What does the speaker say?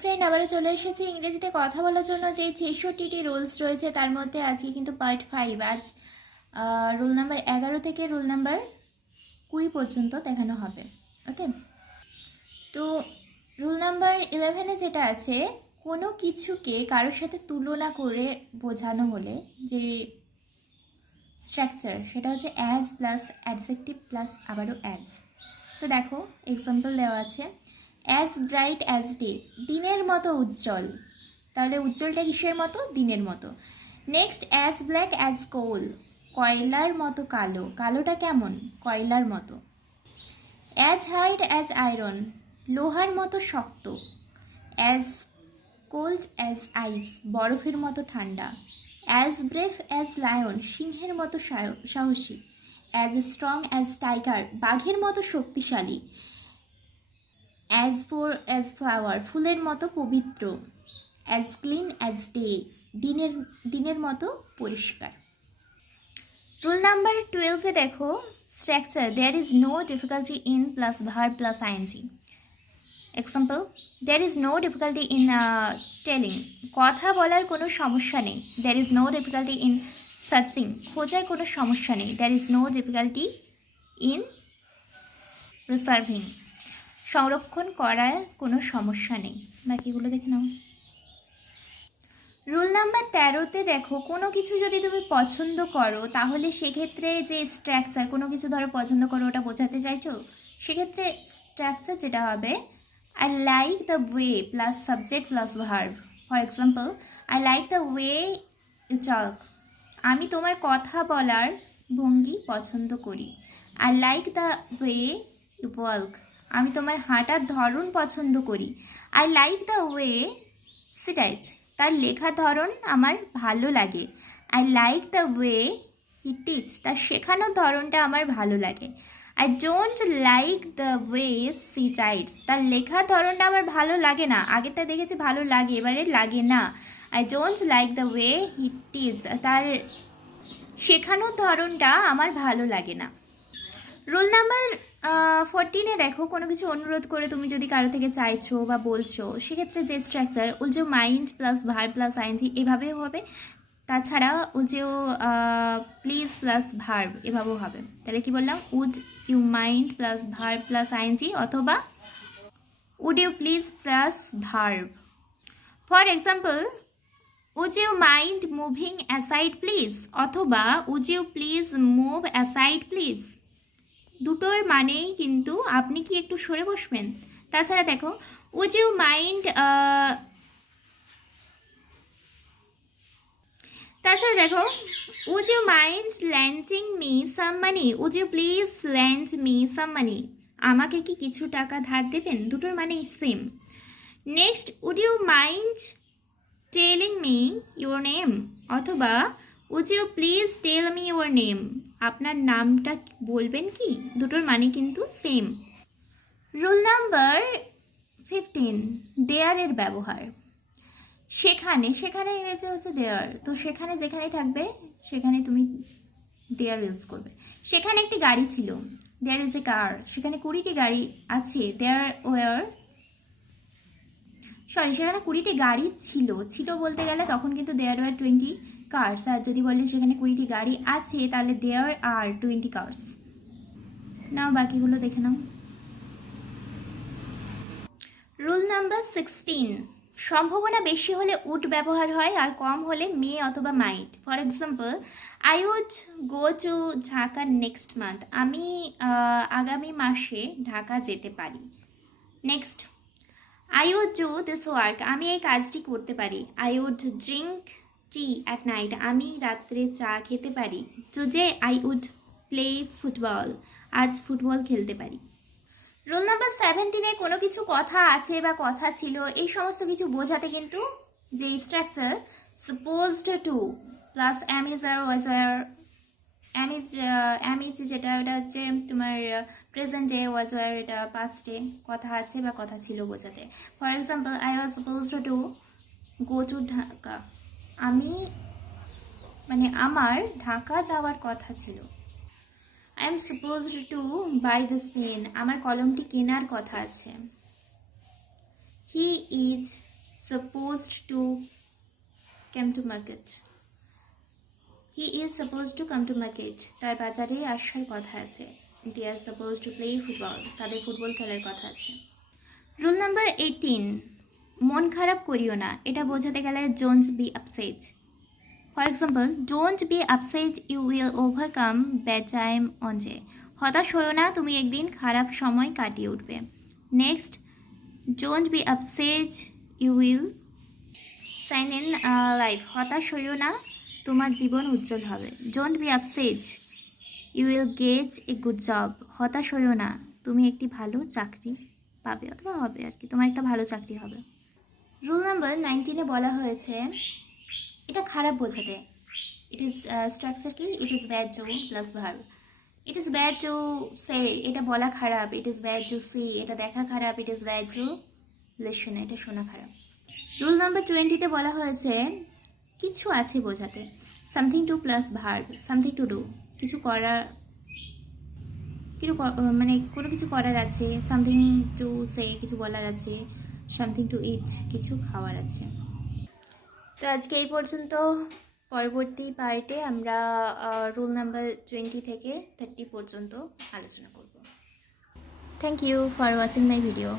Friend, আবারও চলে এসেছি ইংরেজিতে কথা বলার জন্য। যে 66টি রুলস রয়েছে তার মধ্যে আজকে কিন্তু পার্ট 5। আজ রুল নাম্বার 11 থেকে রুল নাম্বার 20 পর্যন্ত দেখানো হবে। ওকে, তো রুল নাম্বার 11-এ যেটা আছে, কোনো কিছুকে কারোর সাথে তুলনা করে বোঝানো হলে যে স্ট্রাকচার, সেটা হচ্ছে অ্যাজ প্লাস অ্যাডজেক্টিভ প্লাস আবারও অ্যাজ। তো দেখো এক্সাম্পল দেওয়া আছে, অ্যাজ ব্রাইট অ্যাজ ডে, দিনের মতো উজ্জ্বল। তাহলে উজ্জ্বলটা কিসের মতো? দিনের মতো। নেক্সট, অ্যাজ ব্ল্যাক অ্যাজ কোল, কয়লার মতো কালো। কালোটা কেমন? কয়লার মতো। অ্যাজ হার্ড অ্যাজ আয়রন, লোহার মতো শক্ত। অ্যাজ কোল্ড অ্যাজ আইস, বরফের মতো ঠান্ডা। অ্যাজ ব্রেভ অ্যাজ লায়ন, সিংহের মতো সাহসী। অ্যাজ স্ট্রং অ্যাজ টাইগার, বাঘের মতো শক্তিশালী। অ্যাজ ফোর অ্যাজ ফ্লাওয়ার, ফুলের মতো পবিত্র। অ্যাজ ক্লিন অ্যাজ ডে, দিনের মতো পরিষ্কার। রুল নাম্বার 12-এ দেখো structure, there is no difficulty in plus verb plus ING. Example, there is no difficulty in telling, কথা বলার কোনো সমস্যা নেই। There is no difficulty in searching, খোঁজার কোনো সমস্যা নেই। There is no difficulty in reserving, সংরক্ষণ করার কোনো সমস্যা নেই। বাকিগুলো দেখে নাও। রুল নাম্বার 13-তে দেখো, কোনো কিছু যদি তুমি পছন্দ করো তাহলে সেক্ষেত্রে যে স্ট্রাকচার, কোনো কিছু ধরো পছন্দ করো ওটা বোঝাতে চাইছো, সেক্ষেত্রে স্ট্রাকচার যেটা হবে, I like the way plus subject plus verb. For example, I like the way you talk, আমি তোমার কথা বলার ভঙ্গি পছন্দ করি। I like the way you walk, আমি তোমার হাঁটার ধরন পছন্দ করি। I like the way she write, তার লেখার ধরন আমার ভালো লাগে। I like the way he teach, তার শেখানোর ধরনটা আমার ভালো লাগে। I don't like the way she rights, তার লেখার ধরনটা আমার ভালো লাগে না। আগেরটা দেখেছি ভালো লাগে, এবারে লাগে না। I don't like the way he teach, তার শেখানোর ধরনটা আমার ভালো লাগে না। রুল নাম্বার 14-এ দেখো, কোনো কিছু অনুরোধ করে তুমি যদি কারো থেকে চাইছো বা বলছো, সেক্ষেত্রে যে structure, would you mind plus verb plus ING এভাবেও হবে। তাছাড়া উল যে প্লিজ প্লাস ভার্ব এভাবেও হবে। তাহলে কি বললাম? Would you mind plus verb plus ING, অথবা would you please plus verb. For example, would you mind moving aside please, অথবা would you please move aside please. দুটোর মানেই কিন্তু আপনি কি একটু সরে বসবেন। তাছাড়া দেখো, উড ইউ মাইন্ড, তাছাড়া দেখো, would you mind lending me some money, would you please lend me some money, আমাকে কি কিছু টাকা ধার দেবেন। দুটোর মানেই same. Next, would you mind telling me your name, অথবা would you please tell me your name, আপনার নামটা বলবেন কি। দুটোর মানে কিন্তু সেম। রুল নাম্বার 15, দেয়ারের ব্যবহার। সেখানে, সেখানে ইংরেজি হচ্ছে দেয়ার, তো সেখানে যেখানেই থাকবে সেখানে তুমি দেয়ার ইউজ করবে। সেখানে একটি গাড়ি ছিল, দেয়ার ইজ এ কার। সেখানে 20টি গাড়ি আছে, দেয়ার ওয়ার, সরি, সেখানে 20টি গাড়ি ছিল। ছিল বলতে গেলে তখন কিন্তু দেয়ার ওয়ার 20 কার্স। আর যদি বলি সেখানে 20টি গাড়ি আছে, তাহলে দেয়ার আর 20 কার্স। নাও বাকিগুলো দেখে নাও। রুল নাম্বার 16, সম্ভাবনা বেশি হলে উড ব্যবহার হয় আর কম হলে মে অথবা might. For example, I would go to Dhaka next month, আমি আগামী মাসে ঢাকা যেতে পারি। Next, I would do this work, আমি এই কাজটি করতে পারি। I would drink tea at night, আমি রাত্রে চা খেতে পারি। Today I would play football, আজ ফুটবল খেলতে পারি। রুল নাম্বার 17-এ কোনো কিছু কথা আছে বা কথা ছিল এই সমস্ত কিছু বোঝাতে কিন্তু যে structure, supposed to plus am is are was were, am is যেটা, ওটা হচ্ছে তোমার প্রেজেন্টে, ওয়াজ ওয়ার এটা পাস্টে, কথা আছে বা কথা ছিল বোঝাতে। For example, I was supposed to go to Dhaka, আমি মানে আমার ঢাকা যাওয়ার কথা ছিল। I am supposed to buy this pen, আমার কলমটি কেনার কথা আছে। He is supposed to come to market. He is supposed to come to market. তার বাজারে আসার কথা আছে. They are supposed to play football. তাদের ফুটবল খেলার কথা আছে. রুল নাম্বার 18, মন খারাপ করিও না, এটা বোঝাতে গেলে don't be upset. For example, don't be upset, you will overcome bad time on day. হতাশ হইও না, তুমি একদিন খারাপ সময় কাটিয়ে উঠবে। Next, don't be upset, you will shine in life. হতাশ হইও না, তোমার জীবন উজ্জ্বল হবে। Don't be upset, you will get a good job. হতাশ হইও না, তুমি একটি ভালো চাকরি পাবে অথবা হবে আর কি, তোমার একটা ভালো চাকরি হবে। রুল নাম্বার 19-এ বলা হয়েছে এটা খারাপ বোঝাতে। ইট ইজ স্ট্রাকচার কি? It is bad to plus verb. It is bad to say, এটা বলা খারাপ। It is bad to see, এটা দেখা খারাপ। It is bad to listen, এটা শোনা খারাপ। রুল নাম্বার 20-তে বলা হয়েছে কিছু আছে বোঝাতে। Something to plus verb, something to do, কিছু করা, মানে কোনো কিছু করার আছে। সামথিং টু সে, কিছু বলার আছে। সামথিং টু ইট, কিছু খাওয়ার আছে। তো আজকে এই পর্যন্ত। পরবর্তী পার্টে আমরা রুল নাম্বার 20 থেকে 30 পর্যন্ত আলোচনা করব। Thank you for watching my video.